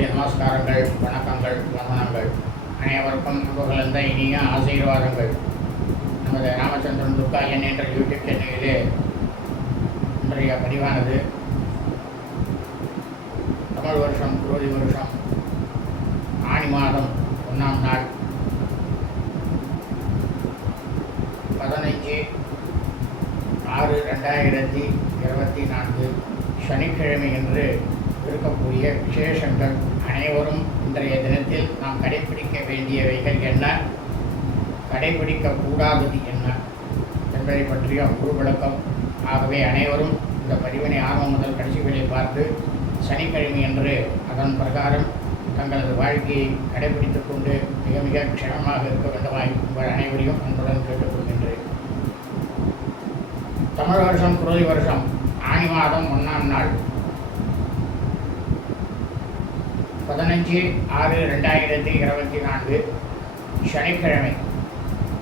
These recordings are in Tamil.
கூடிய நமஸ்காரங்கள் வணக்கங்கள் வந்தனங்கள் அனைவருக்கும் அன்புகலந்த இனிய ஆசீர்வாதங்கள். நமது ராமச்சந்திரன் துர்கா என்ற யூடியூப் சேனலிலே இன்றைய பதிவானது. தமிழ் வருஷம் குரோதி வருஷம் ஆணி மாதம் ஒன்றாம் நாள். பதினைஞ்சு ஆறு ரெண்டாயிரத்தி இருபத்தி நான்கு. சனிக்கிழமை என்று இருக்கக்கூடிய விசேஷங்கள் அனைவரும் இன்றைய தினத்தில் நாம் கடைபிடிக்க வேண்டியவைகள் என்ன? கடைபிடிக்கக்கூடாதது என்ன? என்பதை பற்றிய குரு விளக்கம். ஆகவே அனைவரும் இந்த பதிவினை ஆரம்பம் முதல் கடைசி வரை பார்த்து சனிக்கிழமை என்று அதன் பிரகாரம் தங்களது வாழ்க்கையை கடைபிடித்துக் கொண்டு மிக மிக க்ஷமமாக இருக்க வேண்டுமாய் உங்கள் அனைவரையும் அன்புடன் கேட்டுக்கொள்கின்றேன். தமிழ் வருஷம் குரோதி வருஷம் ஆணி மாதம் ஒன்றாம் நாள். பதினஞ்சு ஆறு ரெண்டாயிரத்தி இருபத்தி நான்கு சனிக்கிழமை.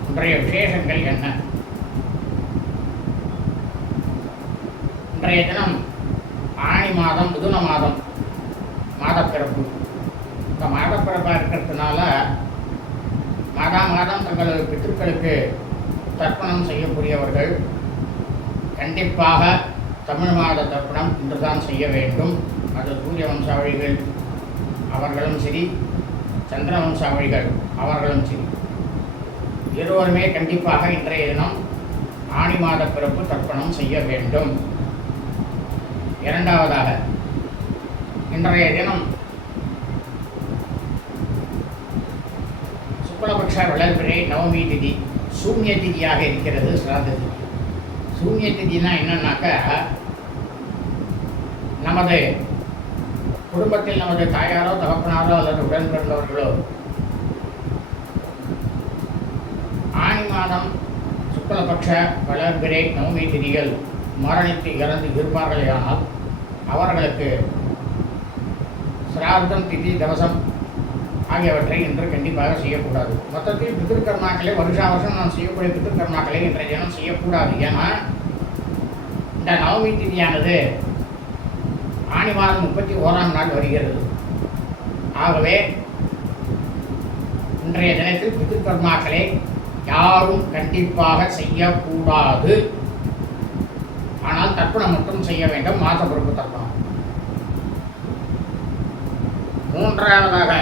இன்றைய விசேஷங்கள் என்ன? இன்றைய தினம் ஆணி மாதம் மிதுன மாதம் மாதப்பிறப்பு. இந்த மாதப்பிறப்பாக இருக்கிறதுனால மாதா மாதம் தங்களது பித்திருக்களுக்கு தர்ப்பணம் செய்யக்கூடியவர்கள் கண்டிப்பாக தமிழ் மாத தர்ப்பணம் இன்றுதான் செய்ய வேண்டும். அது சூரிய வம்சாவளிகள் அவர்களும் சரி சந்திரவம்ச வம்சாவளிகள் அவர்களும் சரி. இருவருமே கண்டிப்பாக இன்றைய தினம் ஆணி மாத பிறப்பு தர்ப்பணம் செய்ய வேண்டும். இரண்டாவதாக இன்றைய தினம் சுக்லபக்ஷ வளர்பிறை நவமி திதி சூன்ய திதியாக இருக்கிறது சிராத திதி. சூன்ய திதினா என்னன்னாக்க நமது குடும்பத்தில் நமது தாயாரோ தகப்பனாரோ அல்லது உடன் பிறந்தவர்களோ ஆணி மாதம் சுக்லபக்ஷ வளர்பிறை நவமி திதிகள் மரணித்து இறந்து இருப்பார்களேயானால் அவர்களுக்கு சிரார்த்தம் திதி தவசம் ஆகியவற்றை இன்று கண்டிப்பாக செய்யக்கூடாது. மொத்தத்தில் பித்திருக்கர்மாக்களை வருஷா வருஷம் நாம் செய்யக்கூடிய பித்திருக்கர்மாக்களை இன்றைய தினம் செய்யக்கூடாது. ஏன்னா இந்த நவமி திதியானது ஆணி மாதம் முப்பத்தி ஓராம் நாள் வருகிறது. ஆகவே இன்றைய தினத்தில் பித்திருக்கர்மாக்களை யாரும் கண்டிப்பாக செய்யக்கூடாது. ஆனால் தர்ப்பணம் மட்டும் செய்ய வேண்டும் மாத பொறுப்பு தர்ப்பணம். மூன்றாவதாக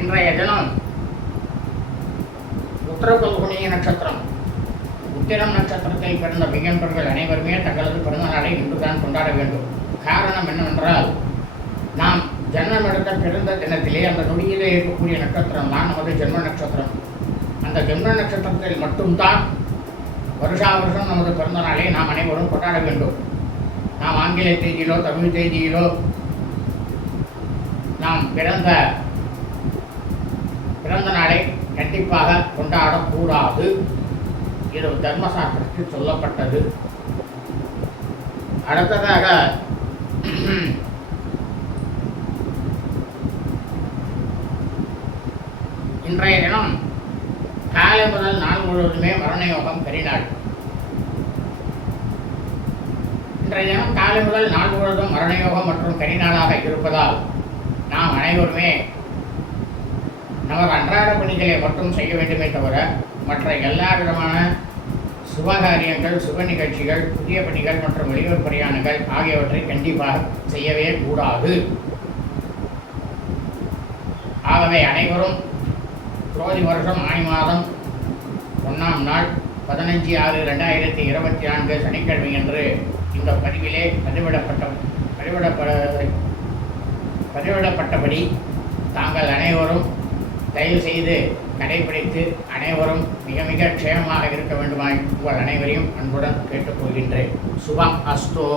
இன்றைய தினம் உத்தரபல்குனிய நட்சத்திரம். உத்திரம் நட்சத்திரத்தில் பிறந்த மெய்யன்பர்கள் அனைவருமே தங்களது பிறந்தநாளை இன்றுதான் கொண்டாட வேண்டும். காரணம் என்னவென்றால் நாம் ஜன்மம் எடுத்த பிறந்த தினத்திலே அந்த நொடியிலே இருக்கக்கூடிய நட்சத்திரம் தான் நமது ஜென்ம நட்சத்திரம். அந்த ஜென்ம நட்சத்திரத்தில் மட்டும்தான் வருஷா வருஷம் நமது பிறந்தநாளை நாம் அனைவரும் கொண்டாட வேண்டும். நாம் ஆங்கில தேதியிலோ தமிழ் தேதியிலோ நாம் பிறந்த பிறந்த நாளை கண்டிப்பாக கொண்டாடக்கூடாது. இது தர்மசாஸ்திரத்தில் சொல்லப்பட்டது. அடுத்ததாக இன்றைய தினம் காலை முதல் நாள் முழுவதுமே மரண யோகம் கரிநாள் இன்றைய தினம் காலை முதல் நாள் முழுவதும் மரண யோகம் மற்றும் கரிநாளாக இருப்பதால் நாம் அனைவருமே நமது அன்றாட பணிகளை மட்டும் செய்ய வேண்டுமே தவிர மற்ற எல்லா விதமான சுபகாரியங்கள் சுப நிகழ்ச்சிகள் புதிய பணிகள் மற்றும் வெளியூர் பிரயாணங்கள் ஆகியவற்றை கண்டிப்பாக செய்யவே கூடாது. ஆகவே அனைவரும் குரோதி வருஷம் ஆணி மாதம் ஒன்றாம் நாள் பதினஞ்சு ஆறு ரெண்டாயிரத்தி இருபத்தி நான்கு சனிக்கிழமை அன்று இந்த பதிவிலே பதிவிடப்பட்ட பதிவிடப்பட பதிவிடப்பட்டபடி தாங்கள் அனைவரும் தயவு செய்து கடைபிடித்து அனைவரும் மிக மிக க்ஷேமமாக இருக்க வேண்டுமாய் உங்கள் அனைவரையும் அன்புடன் கேட்டுக்கொள்கின்றேன். சுபம் அஸ்தோ.